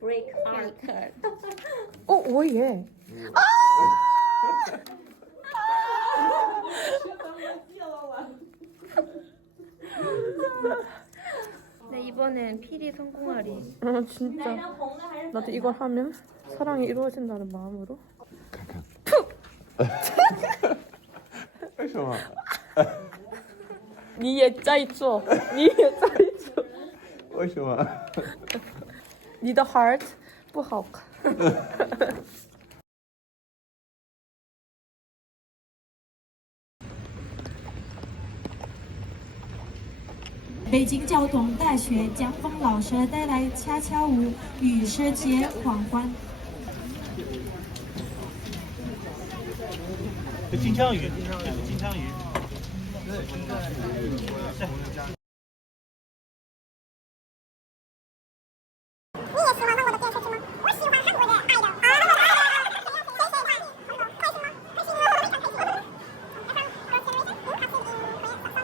break heart. 어, 오 예. 네 이번엔 필이 성공하리. 아 진짜. 나도 이걸 하면 사랑이 이루어진다는 마음으로. 为什么？你也在做，你也在做。为什么？ 你的 heart 不好看。北京交通大学江峰老师带来恰恰舞与世界狂欢。金枪鱼，这是金枪鱼。你也喜欢韩国的电视剧吗？我喜欢韩国的爱的。啊，谁喜欢？开心吗？开心吗？我非常开心。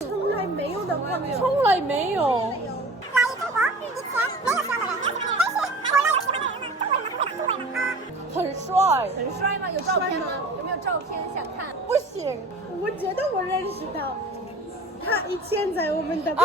从来没有。来中国以前没有喜欢的人，但是后来有喜欢的人吗？中国人吗？会吧？中国人吗？啊。很帅，很帅吗？有照片吗？有没有照片想看？不行。我觉得我认识他，他以前在我们的。哎，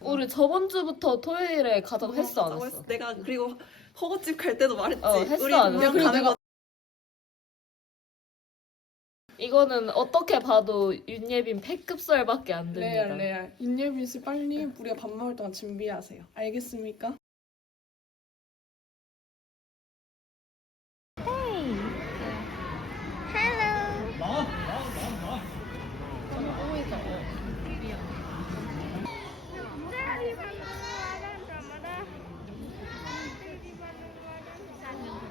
우리 저번 주부터 토요일에 가자고 했어 안 했어? 내가 그리고 허거집 갈 때도 말했지. 어, 했어, 우리 안 했어? 가는 거. 이거는 어떻게 봐도 윤예빈 패급설밖에 안 됩니다. 레알 레알 윤예빈 씨 빨리 우리가 밥 먹을 동안 준비하세요 알겠습니까?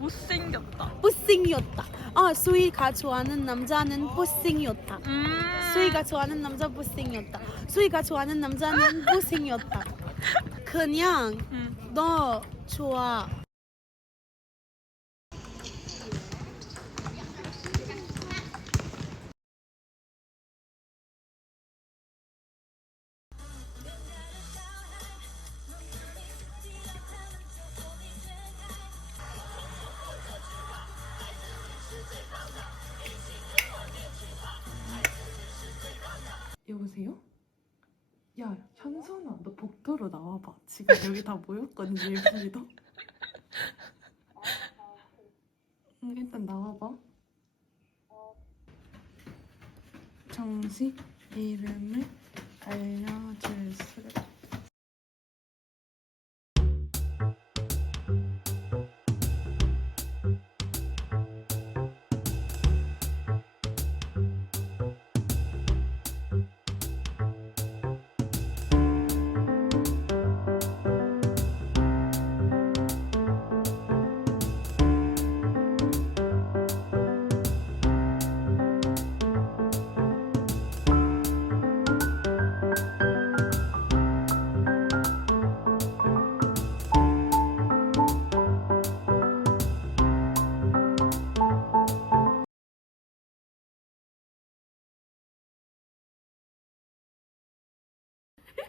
못생겼다. 못생겼다. 아, 수이가 좋아하는 남자는 못생겼다. 음. 수이가 좋아하는 남자 못생겼다. 수이가 좋아하는 남자는 못생겼다. 그냥 음. 너 좋아. 여보세요? 야 현선아 너 복도로 나와봐. 지금 여기 다 모였거든 일분이도. 응 일단 나와봐. 정식 이름을 알려줄 수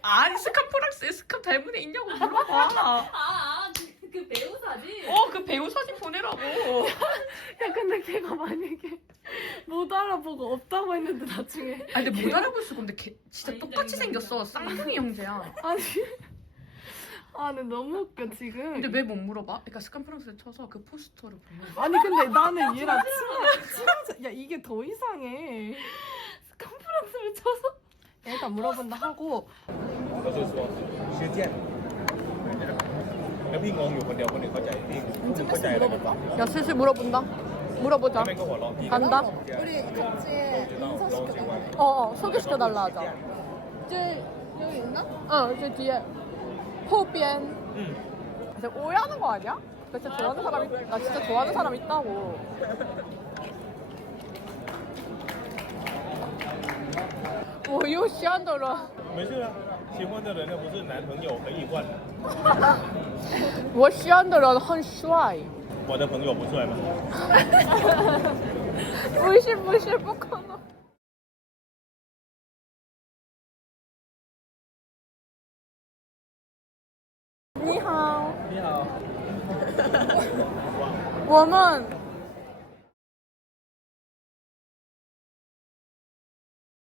아니 스카프락스에 스카 닮은 애 있냐고 물어봐. 아, 그, 그 배우 사진? 어 그 배우 사진 보내라고. 야 근데 걔가 만약에 못 알아보고 없다고 했는데 나중에 아니 근데 못 알아볼 수가 없는데 걔 진짜 똑같이 생겼어. 쌍둥이 형제야. 아니 아 근데 너무 웃겨 지금 근데 왜 못 물어봐? 그러니까 스카프락스에 쳐서 그 포스터를 보면. 아니 근데 나는 얘랑 친한 친한 야 이게 더 이상해 스kam프랑스를 쳐서 야, 일단 물어본다 하고 เขาคือ说ชื่อเจี้ยนแล้วพี่งงอยู่คนเดียวคนอื่นเข้าใจพี่คุณเข้าใจอะไรกันปะ 야 슬슬 물어본다. 물어보자. แม่งก็หัวเราะพี่ 간다. 우리 같이 인사시켜 어, 어 소개시켜달라 하자. 쟤 여기 있나? 어, 저 뒤에 호비엔. 응. 진짜 오해하는 거 아니야? 나 진짜 좋아하는 사람, 있- 나 진짜 좋아하는 사람 있다고. 又想到了，没事啊喜欢的人那不是男朋友可以换 的我想的了很帅。我的朋友不帅吗？不是不是，不可能。你好，你好。我们